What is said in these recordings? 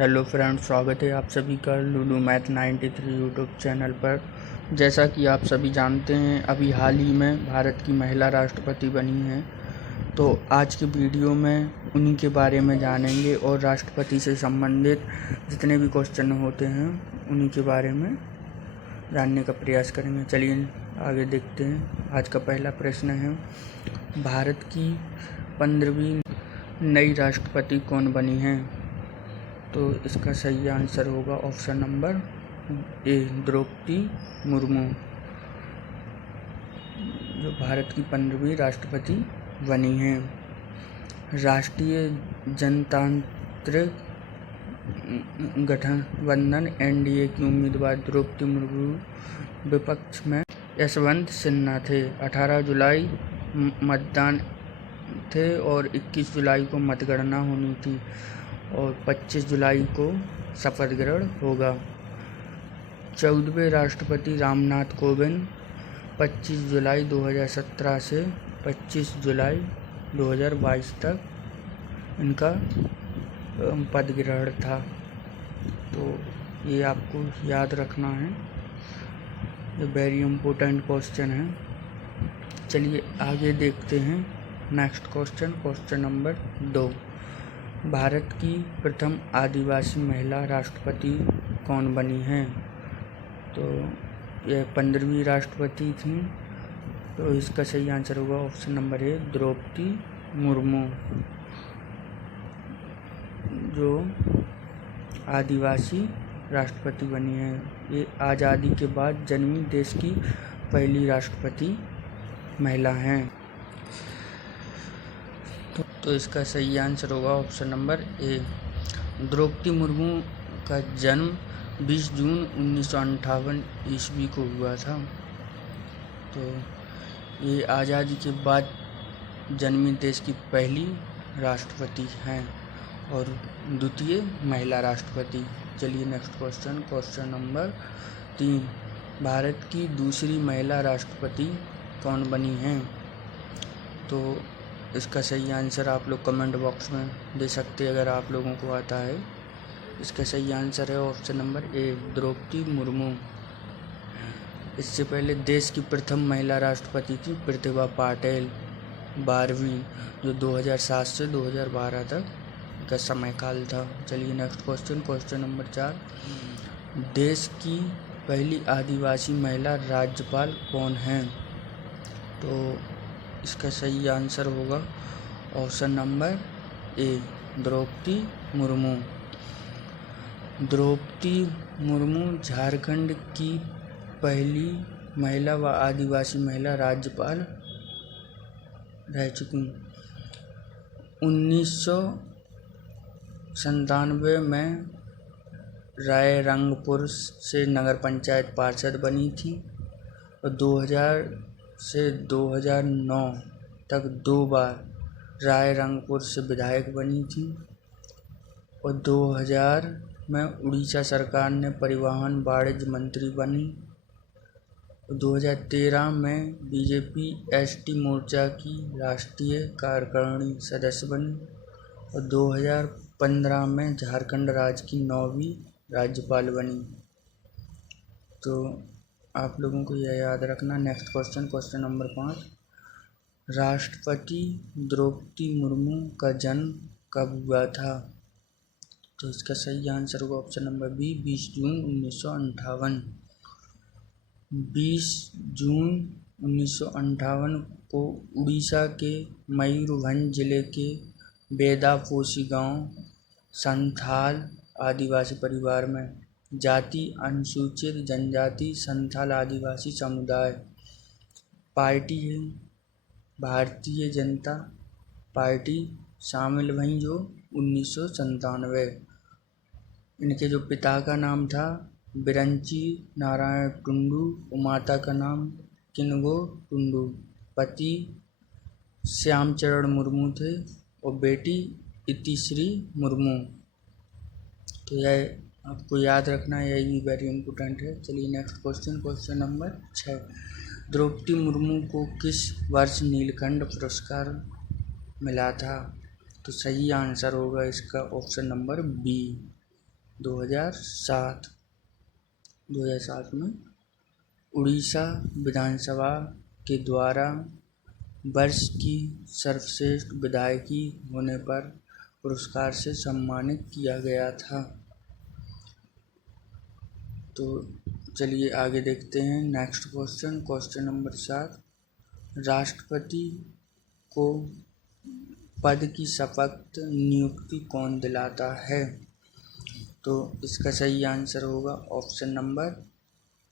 Hello friends, स्वागत है आप सभी का लूडो मैथ 93 यूट्यूब चैनल पर। जैसा कि आप सभी जानते हैं, अभी हाल ही में भारत की महिला राष्ट्रपति बनी हैं। तो आज की वीडियो में उन्हीं के बारे में जानेंगे और राष्ट्रपति से संबंधित जितने भी क्वेश्चन होते हैं उन्हीं के बारे में जानने का प्रयास करेंगे। चलिए आगे देखते हैं। आज का पहला प्रश्न है, भारत की 15वीं नई राष्ट्रपति कौन बनी है? तो इसका सही आंसर होगा option number A, Draupadi Murmu, जो भारत की 15वीं राष्ट्रपति बनी हैं। राष्ट्रीय जनतांत्रिक गठबंधन एनडीए की उम्मीदवार द्रौपदी मुर्मू विपक्ष में यशवंत सिन्हा थे। 18 जुलाई मतदान थे और 21 जुलाई को मतगणना होनी थी और 25 जुलाई को शपथ ग्रहण होगा। 14वें राष्ट्रपति रामनाथ कोविंद 25 जुलाई 2017 से 25 जुलाई 2022 तक इनका पद ग्रहण था। तो ये आपको याद रखना है, ये वेरी इम्पोर्टेंट क्वेश्चन है। चलिए आगे देखते हैं। नेक्स्ट क्वेश्चन नंबर 2, भारत की प्रथम आदिवासी महिला राष्ट्रपति कौन बनी हैं? तो यह 15वीं राष्ट्रपति थी। तो इसका सही आंसर होगा option number A, Draupadi Murmu, जो आदिवासी राष्ट्रपति बनी है। ये आज़ादी के बाद जन्मी देश की पहली राष्ट्रपति महिला हैं। तो इसका सही आंसर होगा option number A. Draupadi Murmu का जन्म 20 जून 1958 ईस्वी को हुआ था। तो ये आज़ादी के बाद जन्मी देश की पहली राष्ट्रपति हैं और द्वितीय महिला राष्ट्रपति। चलिए नेक्स्ट क्वेश्चन नंबर 3, भारत की दूसरी महिला राष्ट्रपति कौन बनी हैं? तो इसका सही आंसर आप लोग कमेंट बॉक्स में दे सकते हैं अगर आप लोगों को आता है। इसका सही आंसर है option number A, Draupadi Murmu. इससे पहले देश की प्रथम महिला राष्ट्रपति थी प्रतिभा पाटिल 12वीं, जो 2007 से 2012 तक का समयकाल था। चलिए नेक्स्ट क्वेश्चन नंबर 4, देश की पहली आदिवासी महिला राज्यपाल कौन हैं? तो इसका सही आंसर होगा option number A, Draupadi Murmu. Draupadi Murmu Jharkhand की पहली महिला व आदिवासी महिला राज्यपाल रह चुकी। 1997 में रायरंगपुर से नगर पंचायत पार्षद बनी थी और 2000 से 2009 तक 2 बार रायरंगपुर से विधायक बनी थी और 2000 में उड़ीसा सरकार ने परिवहन वाणिज्य मंत्री बनी। 2013 में बीजेपी एसटी मोर्चा की राष्ट्रीय कार्यकारिणी सदस्य बनी और 2015 में झारखंड राज्य की 9वीं राज्यपाल बनी। तो आप लोगों को यह याद रखना। नेक्स्ट क्वेश्चन नंबर 5, राष्ट्रपति द्रौपदी मुर्मू का जन्म कब हुआ था? तो इसका सही आंसर होगा ऑप्शन नंबर बी, 20 जून 1958। 20 जून 1958 को उड़ीसा के मयूरभंज जिले के बेदापोसी गांव संथाल आदिवासी परिवार में जाति अनुसूचित जनजाति संथाल आदिवासी समुदाय पार्टी है भारतीय जनता पार्टी शामिल भई, जो 1997। इनके जो पिता का नाम था बिरंची नारायण टुंडू और माता का नाम किनगो टुंडू। पति श्यामचरण मुर्मू थे और बेटी इतिश्री मुर्मू। तो यह आपको याद रखना है, यही भी वेरी इम्पोर्टेंट है। चलिए next question number 6, Draupadi Murmu को किस वर्ष नीलकंठ पुरस्कार मिला था? तो सही आंसर होगा इसका ऑप्शन नंबर बी, 2007 में उड़ीसा विधानसभा के द्वारा वर्ष की सर्वश्रेष्ठ विधायकी होने पर पुरस्कार से सम्मानित किया गया था। तो चलिए आगे देखते हैं नेक्स्ट क्वेश्चन नंबर 7। राष्ट्रपति को पद की शपथ नियुक्ति कौन दिलाता है? तो इसका सही आंसर होगा ऑप्शन नंबर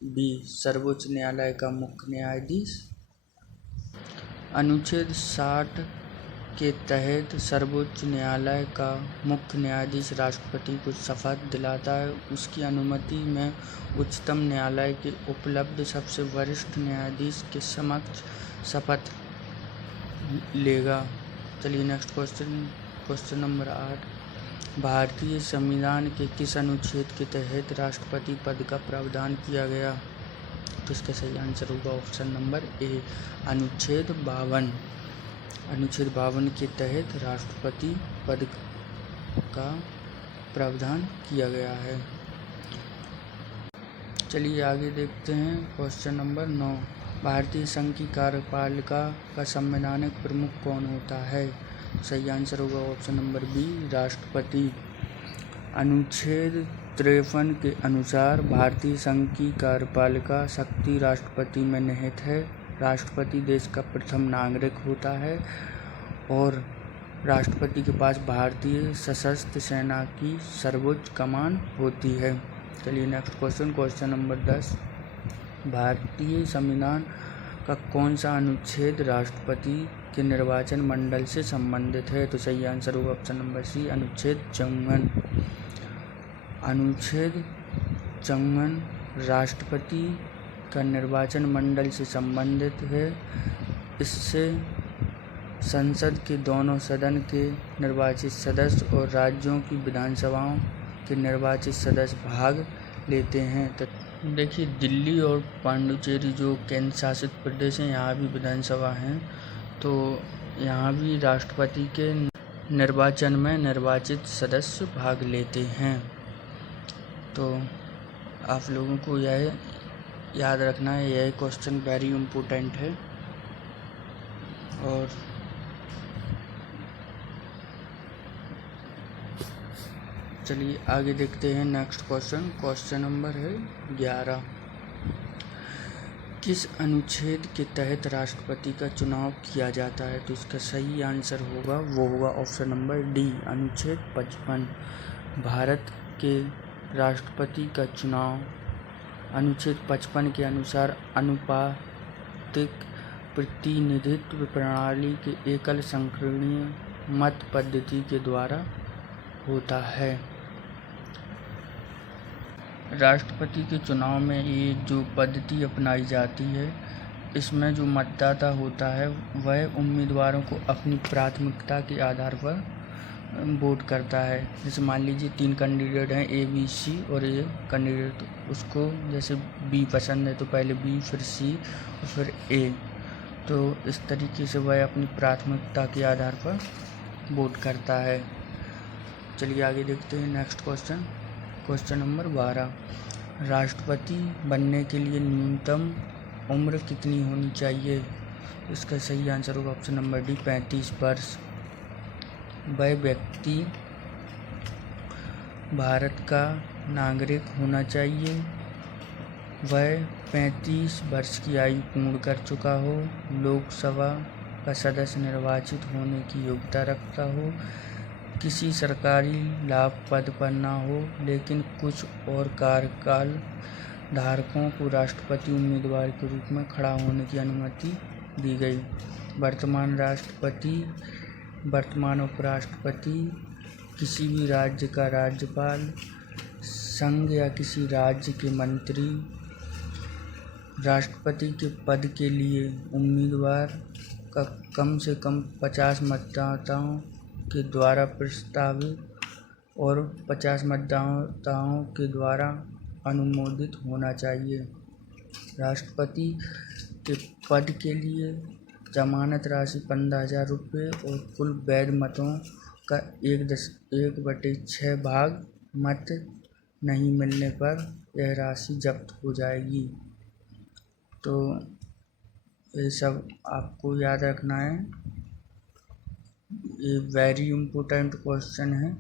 बी, सर्वोच्च न्यायालय का मुख्य न्यायाधीश। अनुच्छेद 60 के तहत सर्वोच्च न्यायालय का मुख्य न्यायाधीश राष्ट्रपति को शपथ दिलाता है। उसकी अनुमति में उच्चतम न्यायालय के उपलब्ध सबसे वरिष्ठ न्यायाधीश के समक्ष शपथ लेगा। चलिए नेक्स्ट क्वेश्चन नंबर 8। भारतीय संविधान के किस अनुच्छेद के तहत राष्ट्रपति पद का प्रावधान किया गया? तो इसका सही आंसर होगा ऑप्शन नंबर ए, अनुच्छेद 52। अनुच्छेद 52 के तहत राष्ट्रपति पद का प्रावधान किया गया है। चलिए आगे देखते हैं क्वेश्चन नंबर 9। भारतीय संघ की कार्यपालिका का संवैधानिक प्रमुख कौन होता है? सही आंसर होगा ऑप्शन नंबर बी, राष्ट्रपति। अनुच्छेद 53 के अनुसार भारतीय संघ की कार्यपालिका शक्ति राष्ट्रपति में निहित है। राष्ट्रपति देश का प्रथम नागरिक होता है और राष्ट्रपति के पास भारतीय सशस्त्र सेना की सर्वोच्च कमान होती है। चलिए नेक्स्ट क्वेश्चन नंबर 10। भारतीय संविधान का कौन सा अनुच्छेद राष्ट्रपति के निर्वाचन मंडल से संबंधित है? तो सही आंसर होगा ऑप्शन नंबर सी, अनुच्छेद 54। अनुच्छेद 54 राष्ट्रपति का निर्वाचन मंडल से संबंधित है। इससे संसद के दोनों सदन के निर्वाचित सदस्य और राज्यों की विधानसभाओं के निर्वाचित सदस्य भाग लेते हैं। तो देखिए, दिल्ली और पांडुचेरी जो केंद्र शासित प्रदेश हैं, यहाँ भी विधानसभा हैं, तो यहाँ भी राष्ट्रपति के निर्वाचन में निर्वाचित सदस्य भाग लेते हैं। तो आप लोगों को यह याद रखना है, यह क्वेश्चन वेरी इम्पोर्टेंट है। और चलिए आगे देखते हैं नेक्स्ट क्वेश्चन नंबर है 11। किस अनुच्छेद के तहत राष्ट्रपति का चुनाव किया जाता है? तो इसका सही आंसर होगा ऑप्शन नंबर डी, अनुच्छेद 55। भारत के राष्ट्रपति का चुनाव अनुच्छेद 55 के अनुसार आनुपातिक प्रतिनिधित्व प्रणाली के एकल संकीर्ण मत पद्धति के द्वारा होता है। राष्ट्रपति के चुनाव में ये जो पद्धति अपनाई जाती है, इसमें जो मतदाता होता है वह उम्मीदवारों को अपनी प्राथमिकता के आधार पर वोट करता है। जैसे मान लीजिए 3 कैंडिडेट हैं, ए, बी, सी, और ये कैंडिडेट, उसको जैसे बी पसंद है तो पहले बी, फिर सी और फिर ए। तो इस तरीके से वह अपनी प्राथमिकता के आधार पर वोट करता है। चलिए आगे देखते हैं नेक्स्ट क्वेश्चन नंबर 12। राष्ट्रपति बनने के लिए न्यूनतम उम्र कितनी होनी चाहिए? इसका सही आंसर होगा ऑप्शन नंबर डी, 35 वर्ष। वह व्यक्ति भारत का नागरिक होना चाहिए, वह 35 वर्ष की आयु पूर्ण कर चुका हो, लोकसभा का सदस्य निर्वाचित होने की योग्यता रखता हो, किसी सरकारी लाभ पद पर न हो, लेकिन कुछ और कार्यकाल धारकों को राष्ट्रपति उम्मीदवार के रूप में खड़ा होने की अनुमति दी गई। वर्तमान राष्ट्रपति, वर्तमान उपराष्ट्रपति, किसी भी राज्य का राज्यपाल, संघ या किसी राज्य के मंत्री, राष्ट्रपति के पद के लिए उम्मीदवार का कम से कम 50 मतदाताओं के द्वारा प्रस्तावित और 50 मतदाताओं के द्वारा अनुमोदित होना चाहिए। राष्ट्रपति के पद के लिए जमानत राशि 15,000 रुपये और कुल वैध मतों का 1/6 भाग मत नहीं मिलने पर यह राशि जब्त हो जाएगी। तो ये सब आपको याद रखना है, ये वेरी इम्पोर्टेंट क्वेश्चन है।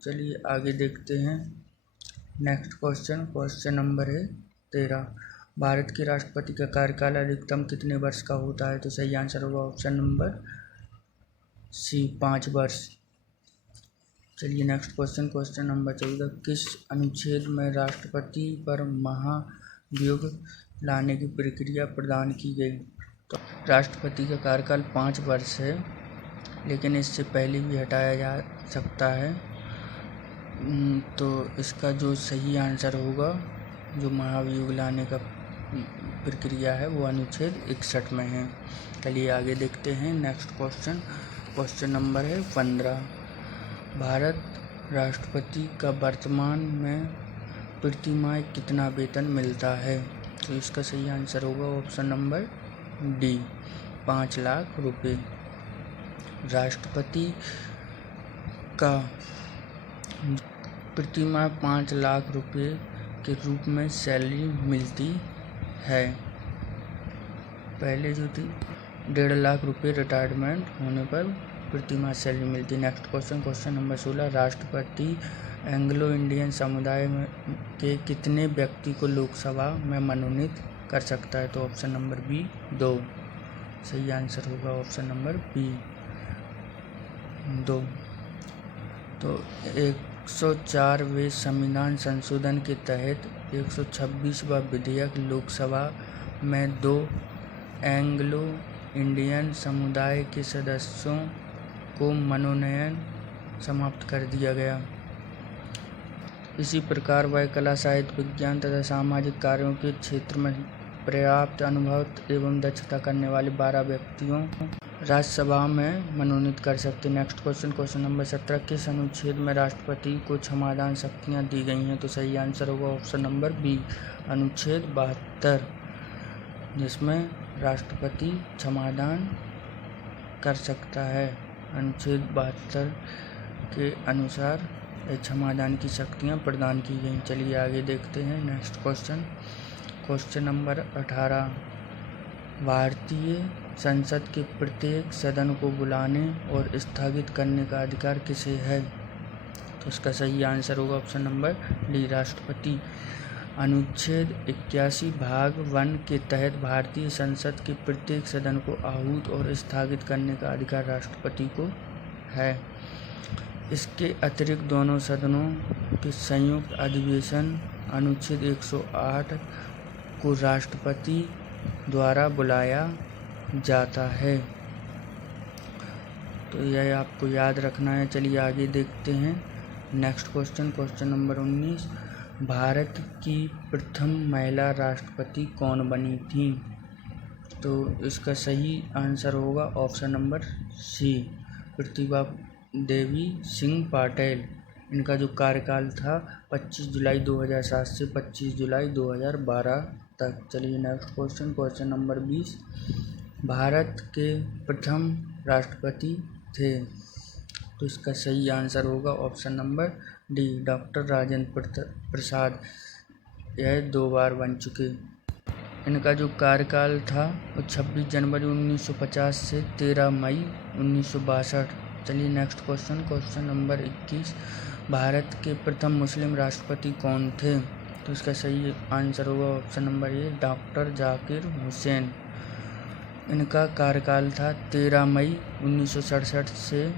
चलिए आगे देखते हैं। नेक्स्ट क्वेश्चन नंबर है 13। भारत के राष्ट्रपति का कार्यकाल अधिकतम कितने वर्ष का होता है? तो सही आंसर होगा ऑप्शन नंबर सी, 5 वर्ष। चलिए नेक्स्ट क्वेश्चन नंबर 14। किस अनुच्छेद में राष्ट्रपति पर महाभियोग लाने की प्रक्रिया प्रदान की गई? तो राष्ट्रपति का कार्यकाल 5 वर्ष है, लेकिन इससे पहले भी हटाया जा सकता है। तो इसका जो सही आंसर होगा, जो महाभियोग लाने का प्रक्रिया है, वो अनुच्छेद 61 में है। चलिए आगे देखते हैं नेक्स्ट क्वेश्चन नंबर है 15। भारत राष्ट्रपति का वर्तमान में प्रतिमाह कितना वेतन मिलता है? तो इसका सही आंसर होगा ऑप्शन नंबर डी, 5 लाख रुपए। राष्ट्रपति का प्रतिमाह 5 लाख रुपए के रूप में सैलरी मिलती है। पहले जो थी 1.5 लाख रुपए रिटायरमेंट होने पर प्रतिमाह सैलरी मिलती। Next question number 16। राष्ट्रपति एंग्लो इंडियन समुदाय के कितने व्यक्ति को लोकसभा में मनोनीत कर सकता है? तो ऑप्शन नंबर बी, 2। सही आंसर होगा ऑप्शन नंबर बी, 2। तो 104वें संविधान संशोधन के तहत 126वां विधेयक लोकसभा में 2 एंग्लो इंडियन समुदाय के सदस्यों को मनोनयन समाप्त कर दिया गया। इसी प्रकार वह कला, साहित्य, विज्ञान तथा सामाजिक कार्यों के क्षेत्र में पर्याप्त अनुभव एवं दक्षता करने वाले 12 व्यक्तियों राज्यसभा में मनोनीत कर सकते। Next question number 17। किस अनुच्छेद में राष्ट्रपति को क्षमादान शक्तियाँ दी गई हैं? तो सही आंसर होगा ऑप्शन नंबर बी, अनुच्छेद 72, जिसमें राष्ट्रपति क्षमादान कर सकता है। अनुच्छेद 72 के अनुसार क्षमादान की शक्तियाँ प्रदान की गई। चलिए आगे देखते हैं नेक्स्ट क्वेश्चन नंबर 18। भारतीय संसद के प्रत्येक सदन को बुलाने और स्थगित करने का अधिकार किसे है? तो इसका सही आंसर होगा ऑप्शन नंबर डी, राष्ट्रपति। अनुच्छेद 81 भाग 1 के तहत भारतीय संसद के प्रत्येक सदन को आहूत और स्थगित करने का अधिकार राष्ट्रपति को है। इसके अतिरिक्त दोनों सदनों के संयुक्त अधिवेशन अनुच्छेद 108 को राष्ट्रपति द्वारा बुलाया जाता है। तो यह आपको याद रखना है। चलिए आगे देखते हैं नेक्स्ट क्वेश्चन नंबर 19। भारत की प्रथम महिला राष्ट्रपति कौन बनी थी? तो इसका सही आंसर होगा option number C, Pratibha Devi Singh Patil. इनका जो कार्यकाल था 25 जुलाई 2007 से 25 जुलाई 2012 तक। चलिए नेक्स्ट क्वेश्चन नंबर 20। भारत के प्रथम राष्ट्रपति थे? तो इसका सही आंसर होगा option number D, doctor Rajendra Prasad. यह 2 बार बन चुके। इनका जो कार्यकाल था वो 26 जनवरी 1950 से 13 मई 1962। चलिए नेक्स्ट क्वेश्चन नंबर 21। भारत के प्रथम मुस्लिम राष्ट्रपति कौन थे? तो इसका सही आंसर होगा ऑप्शन नंबर ए, डॉक्टर जाकिर हुसैन। इनका कार्यकाल था 13 मई 1967 से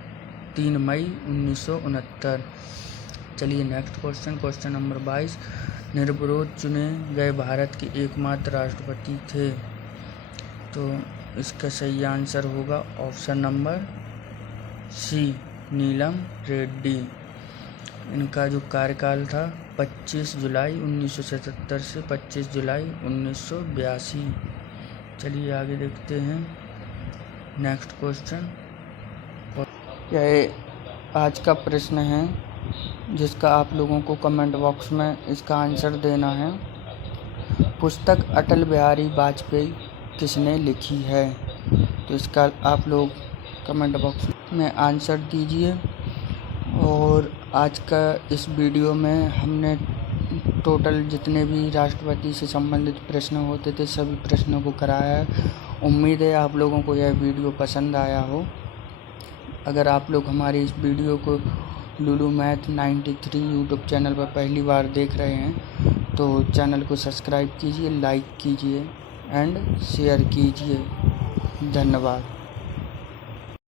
3 मई 1969। चलिए नेक्स्ट क्वेश्चन नंबर 22। निर्विरोध चुने गए भारत के एकमात्र राष्ट्रपति थे? तो इसका सही आंसर होगा ऑप्शन नंबर सी, नीलम रेड्डी। इनका जो कार्यकाल था 25 जुलाई 1977 से 25 जुलाई 1982। चलिए आगे देखते हैं नेक्स्ट क्वेश्चन। यह आज का प्रश्न है जिसका आप लोगों को कमेंट बॉक्स में इसका आंसर देना है। पुस्तक अटल बिहारी वाजपेयी किसने लिखी है? तो इसका आप लोग कमेंट बॉक्स में आंसर दीजिए। और आज का इस वीडियो में हमने टोटल जितने भी राष्ट्रपति से संबंधित प्रश्न होते थे सभी प्रश्नों को कराया है। उम्मीद है आप लोगों को यह वीडियो पसंद आया हो। अगर आप लोग हमारी इस वीडियो को लुलु मैथ 93 यूट्यूब चैनल पर पहली बार देख रहे हैं तो चैनल को सब्सक्राइब कीजिए, लाइक कीजिए एंड शेयर कीजिए। धन्यवाद।